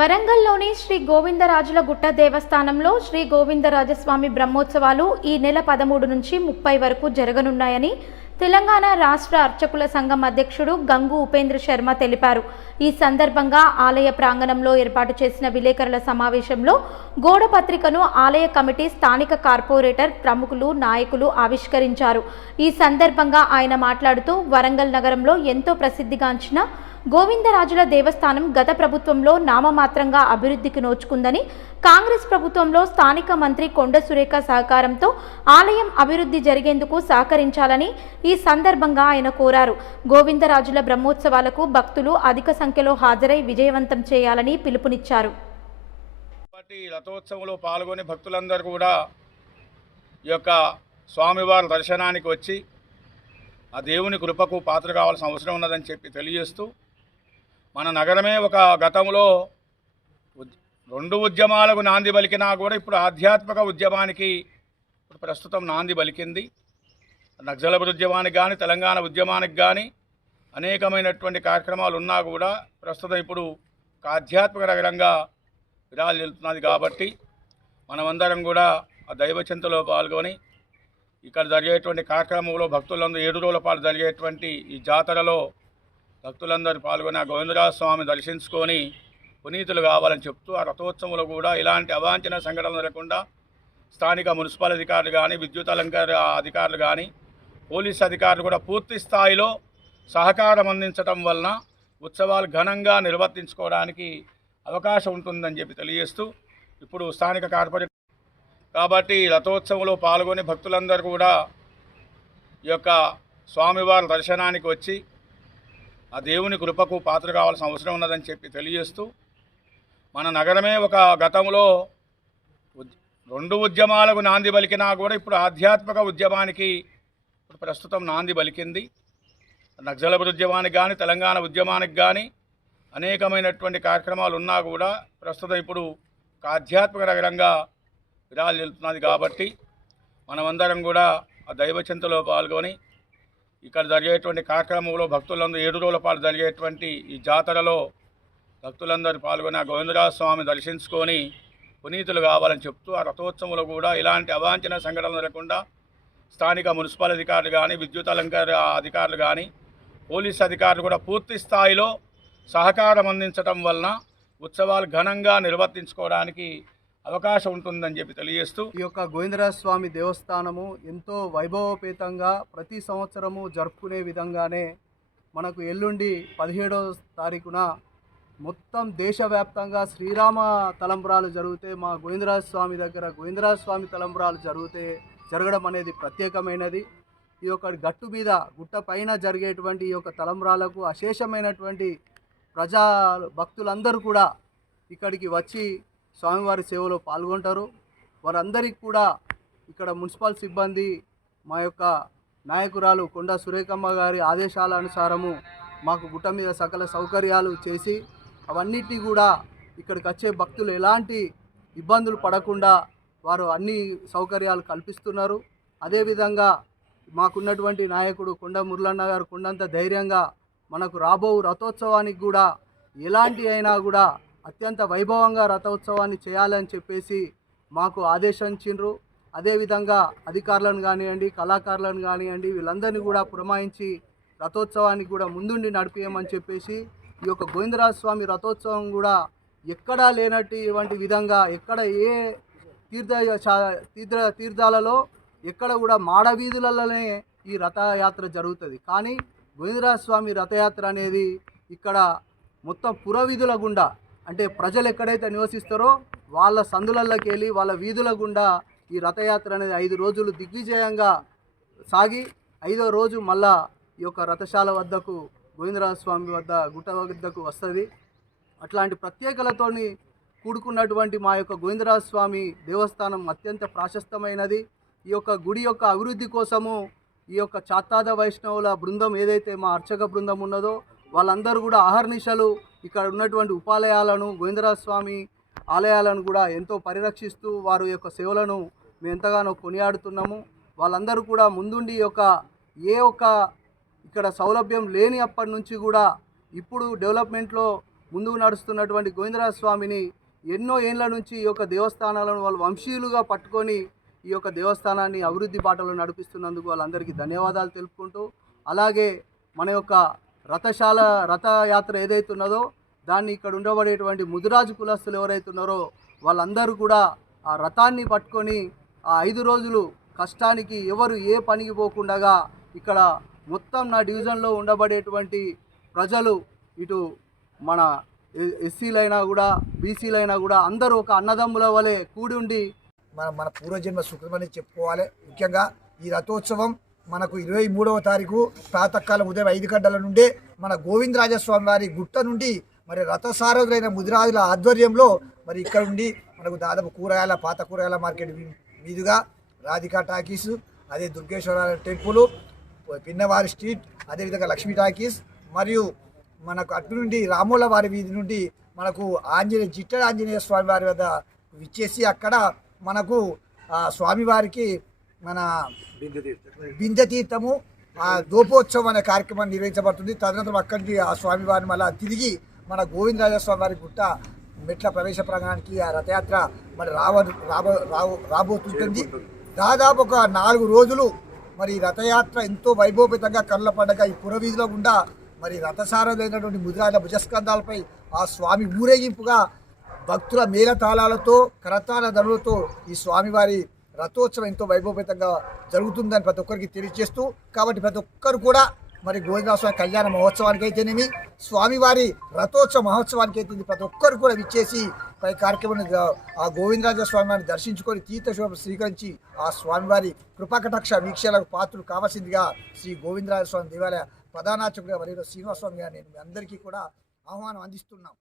వరంగల్లోని శ్రీ గోవిందరాజుల గుట్ట దేవస్థానంలో శ్రీ గోవిందరాజస్వామి బ్రహ్మోత్సవాలు ఈ నెల పదమూడు నుంచి ముప్పై వరకు జరగనున్నాయని తెలంగాణ రాష్ట్ర అర్చకుల సంఘం అధ్యక్షుడు గంగు ఉపేంద్ర శర్మ తెలిపారు. ఈ సందర్భంగా ఆలయ ప్రాంగణంలో ఏర్పాటు చేసిన విలేకరుల సమావేశంలో గోడ పత్రికను ఆలయ కమిటీ స్థానిక కార్పొరేటర్ ప్రముఖులు నాయకులు ఆవిష్కరించారు. ఈ సందర్భంగా ఆయన మాట్లాడుతూ వరంగల్ నగరంలో ఎంతో ప్రసిద్ధిగాంచిన గోవిందరాజుల దేవస్థానం గత ప్రభుత్వంలో నామమాత్రంగా అభివృద్ధికి నోచుకుందని కాంగ్రెస్ ప్రభుత్వంలో స్థానిక మంత్రి కొండ సురేఖ సహకారంతో ఆలయం అభివృద్ధి జరిగేందుకు సహకరించాలని ఈ సందర్భంగా ఆయన కోరారు. గోవిందరాజుల బ్రహ్మోత్సవాలకు భక్తులు అధిక సంఖ్యలో హాజరై విజయవంతం చేయాలని పిలుపునిచ్చారు. రథోత్సవంలో పాల్గొనే భక్తులందరూ కూడా ఈ యొక్క స్వామివారి దర్శనానికి వచ్చి ఆ దేవుని కృపకు పాత్ర కావాల్సిన అవసరం ఉన్నదని చెప్పి తెలియజేస్తూ మన నగరమే ఒక గతంలో ఉద్- రెండు ఉద్యమాలకు నాంది పలికినా కూడా ఇప్పుడు ఆధ్యాత్మిక ఉద్యమానికి ఇప్పుడు ప్రస్తుతం నాంది పలికింది. నక్సల ఉద్యమానికి కానీ తెలంగాణ ఉద్యమానికి కానీ అనేకమైనటువంటి కార్యక్రమాలు ఉన్నా కూడా ప్రస్తుతం ఇప్పుడు ఒక ఆధ్యాత్మిక నగరంగా విరాజిల్లుతున్నది కాబట్టి మనమందరం కూడా ఆ దైవచింతలో పాల్గొని ఇక్కడ జరిగేటువంటి కార్యక్రమంలో భక్తులందరూ ఏడు రోజుల పాటు జరిగేటువంటి ఈ జాతరలో భక్తులందరూ పాల్గొని ఆ గోవిందరాజ స్వామి దర్శించుకొని పునీతులు కావాలని చెప్తూ ఆ రథోత్సవంలో కూడా ఇలాంటి అవాంఛన సంఘటనలు లేకుండా స్థానిక మున్సిపల్ అధికారులు కానీ విద్యుత్ అలంకార అధికారులు కానీ పోలీస్ అధికారులు కూడా పూర్తి స్థాయిలో సహకారం అందించడం వలన ఉత్సవాలు ఘనంగా నిర్వర్తించుకోవడానికి అవకాశం ఉంటుందని చెప్పి తెలియజేస్తూ ఇప్పుడు స్థానిక కార్పొరేట్ కాబట్టి రథోత్సవంలో పాల్గొని భక్తులందరూ కూడా ఈ యొక్క స్వామివారి దర్శనానికి వచ్చి ఆ దేవుని కృపకు పాత్ర కావాల్సిన అవసరం ఉన్నదని చెప్పి తెలియజేస్తూ మన నగరమే ఒక గతంలో రెండు ఉద్యమాలకు నాంది పలికినా కూడా ఇప్పుడు ఆధ్యాత్మిక ఉద్యమానికి ఇప్పుడు ప్రస్తుతం నాంది పలికింది. నక్సల ఉద్యమానికి కానీ తెలంగాణ ఉద్యమానికి కానీ అనేకమైనటువంటి కార్యక్రమాలు ఉన్నా కూడా ప్రస్తుతం ఇప్పుడు ఒక ఆధ్యాత్మిక నగరంగా విరాజిల్లుతున్నది కాబట్టి మనమందరం కూడా ఆ దైవచింతలో పాల్గొని ఇక్కడ జరిగేటువంటి కార్యక్రమంలో భక్తులందరూ ఏడు రోజుల పాటు జరిగేటువంటి ఈ జాతరలో భక్తులందరూ పాల్గొని ఆ గోవిందరాజ స్వామి దర్శించుకొని పునీతులు కావాలని చెప్తూ ఆ రథోత్సవంలో కూడా ఇలాంటి అవాంఛన సంఘటనలు లేకుండా స్థానిక మున్సిపల్ అధికారులు కానీ విద్యుత్ అలంకార అధికారులు కానీ పోలీస్ అధికారులు కూడా పూర్తి స్థాయిలో సహకారం అందించడం వలన ఉత్సవాలు ఘనంగా నిర్వర్తించుకోవడానికి అవకాశం ఉంటుందని చెప్పి తెలియజేస్తూ ఈ యొక్క గోవిందరాజ స్వామి దేవస్థానము ఎంతో వైభవపేతంగా ప్రతి సంవత్సరము జరుపుకునే విధంగానే మనకు ఎల్లుండి పదిహేడవ తారీఖున మొత్తం దేశవ్యాప్తంగా శ్రీరామ తలంబ్రాలు జరిగితే మా గోవిందరాజ స్వామి దగ్గర గోవిందరాజ స్వామి తలంబ్రాలు జరిగితే జరగడం అనేది ప్రత్యేకమైనది. ఈ యొక్క గట్టు మీద గుట్ట పైన జరిగేటువంటి ఈ యొక్క తలంబ్రాలకు అశేషమైనటువంటి ప్రజా భక్తులందరూ కూడా ఇక్కడికి వచ్చి స్వామివారి సేవలో పాల్గొంటారు. వారందరికీ కూడా ఇక్కడ మున్సిపల్ సిబ్బంది మా యొక్క నాయకురాలు కొండ సురేఖమ్మ గారి ఆదేశాల అనుసారము మాకు గుట్ట మీద సకల సౌకర్యాలు చేసి అవన్నిటినీ కూడా ఇక్కడికి వచ్చే భక్తులు ఎలాంటి ఇబ్బందులు పడకుండా వారు అన్ని సౌకర్యాలు కల్పిస్తున్నారు. అదేవిధంగా మాకున్నటువంటి నాయకుడు కొండ మురళన్న గారు కొండంత ధైర్యంగా మనకు రాబో రథోత్సవానికి కూడా ఎలాంటి అయినా కూడా అత్యంత వైభవంగా రథోత్సవాన్ని చేయాలని చెప్పేసి మాకు ఆదేశించిండ్రు. అదేవిధంగా అధికారులను కానివ్వండి కళాకారులను కానివ్వండి వీళ్ళందరినీ కూడా పురమాయించి రథోత్సవానికి కూడా ముందుండి నడిపేయమని చెప్పేసి ఈ యొక్క గోవిందరాజ స్వామి రథోత్సవం కూడా ఎక్కడా లేనటువంటి విధంగా ఎక్కడ ఏ తీర్థ తీర్థ తీర్థాలలో ఎక్కడ కూడా మాడవీధులలోనే ఈ రథయాత్ర జరుగుతుంది. కానీ గోవిందరాజ స్వామి రథయాత్ర అనేది ఇక్కడ మొత్తం పురవీధుల గుండా అంటే ప్రజలు ఎక్కడైతే నివసిస్తారో వాళ్ళ సందులల్లోకి వెళ్ళి వాళ్ళ వీధుల గుండా ఈ రథయాత్ర అనేది ఐదు రోజులు దిగ్విజయంగా సాగి ఐదో రోజు మళ్ళా ఈ యొక్క రథశాల వద్దకు గోవిందరాజ స్వామి వద్ద గుట్ట వద్దకు వస్తుంది. అట్లాంటి ప్రత్యేకలతోని కూడుకున్నటువంటి మా యొక్క గోవిందరాజ స్వామి దేవస్థానం అత్యంత ప్రాశస్తమైనది. ఈ యొక్క గుడి యొక్క అభివృద్ధి కోసము ఈ యొక్క చాతాద వైష్ణవుల బృందం ఏదైతే మా అర్చక బృందం ఉన్నదో వాళ్ళందరూ కూడా అహర్నిశలు ఇక్కడ ఉన్నటువంటి ఉపాలయాలను గోవిందరాజ స్వామి ఆలయాలను కూడా ఎంతో పరిరక్షిస్తూ వారి యొక్క సేవలను మేము ఎంతగానో కొనియాడుతున్నాము. వాళ్ళందరూ కూడా ముందుండి ఈ యొక్క ఏ ఒక్క ఇక్కడ సౌలభ్యం లేని అప్పటి నుంచి కూడా ఇప్పుడు డెవలప్మెంట్లో ముందుకు నడుస్తున్నటువంటి గోవిందరాజ స్వామిని ఎన్నో ఏండ్ల నుంచి ఈ యొక్క దేవస్థానాలను వాళ్ళు వంశీయులుగా పట్టుకొని ఈ యొక్క దేవస్థానాన్ని అభివృద్ధి బాటలో నడిపిస్తున్నందుకు వాళ్ళందరికీ ధన్యవాదాలు తెలుపుకుంటూ అలాగే మన యొక్క రథశాల రథయాత్ర ఏదైతే ఉన్నదో దాన్ని ఇక్కడ ఉండబడేటువంటి ముదిరాజు కులస్తులు ఎవరైతే ఉన్నారో వాళ్ళందరూ కూడా ఆ రథాన్ని పట్టుకొని ఆ ఐదు రోజులు కష్టానికి ఎవరు ఏ పనికి పోకుండగా ఇక్కడ మొత్తం నా డివిజన్లో ఉండబడేటువంటి ప్రజలు ఇటు మన ఎస్సీలైనా కూడా బీసీలైనా కూడా అందరూ ఒక అన్నదమ్ముల వలె కూడి ఉండి మన మన పూర్వజన్మ సుకృతమని చెప్పుకోవాలి. ముఖ్యంగా ఈ రథోత్సవం మనకు ఇరవై మూడవ తారీఖు ప్రాతకాలం ఉదయం ఐదు గంటల నుండే మన గోవిందరాజస్వామి వారి గుట్ట నుండి మరి రథసారథులైన ముదిరాజుల ఆధ్వర్యంలో మరి ఇక్కడ నుండి మనకు దాదాపు కూరగాయల పాత కూరగాయల మార్కెట్ మీదుగా రాధికా టాకీస్ అదే దుర్గేశ్వర టెంపుల్ పిన్నవారి స్ట్రీట్ అదేవిధంగా లక్ష్మీ టాకీస్ మరియు మనకు అటు నుండి రామోల వారి వీధి నుండి మనకు ఆంజనేయ జిట్టడ ఆంజనేయ స్వామి వారి వద్ద విచ్చేసి అక్కడ మనకు ఆ స్వామివారికి మన బిందె తీర్థము ఆ దోపోత్సవం అనే కార్యక్రమం నిర్వహించబడుతుంది. తదనంతరం అక్కడి నుంచి ఆ స్వామివారిని మళ్ళా తిరిగి మన గోవిందరాజ స్వామి వారి గుట్ట మెట్ల ప్రవేశ ప్రాంగణానికి ఆ రథయాత్ర మరి రావ రాబో రాబో రాబోతుంటుంది. దాదాపు ఒక నాలుగు రోజులు మరి రథయాత్ర ఎంతో వైభవపేతంగా కళ్ళ పండగ ఈ పురవీధిలో గుండా మరి రథసారథైనటువంటి ముద్రాల భుజస్కంధాలపై ఆ స్వామి ఊరేగింపుగా భక్తుల మేళతాళాలతో కరతాళ ధనులతో ఈ స్వామివారి రథోత్సవం ఎంతో వైభవపేతంగా జరుగుతుందని ప్రతి ఒక్కరికి తెలియజేస్తూ కాబట్టి ప్రతి ఒక్కరు కూడా మరి గోవిందస్వామి కళ్యాణ మహోత్సవానికి అయితేనేమి స్వామివారి రథోత్సవ మహోత్సవానికి అయితే ప్రతి ఒక్కరు కూడా విచ్చేసి పై కార్యక్రమాన్ని ఆ గోవిందరాజ స్వామివారిని దర్శించుకొని తీర్థశోభ స్వీకరించి ఆ స్వామివారి కృపాకటాక్ష వీక్షలకు పాత్రలు కావాల్సిందిగా శ్రీ గోవిందరాజ స్వామి దేవాలయ ప్రధానార్చకుడిగా మరియు శ్రీనివాసస్వామి గారు నేను మీ అందరికీ కూడా ఆహ్వానం అందిస్తున్నాం.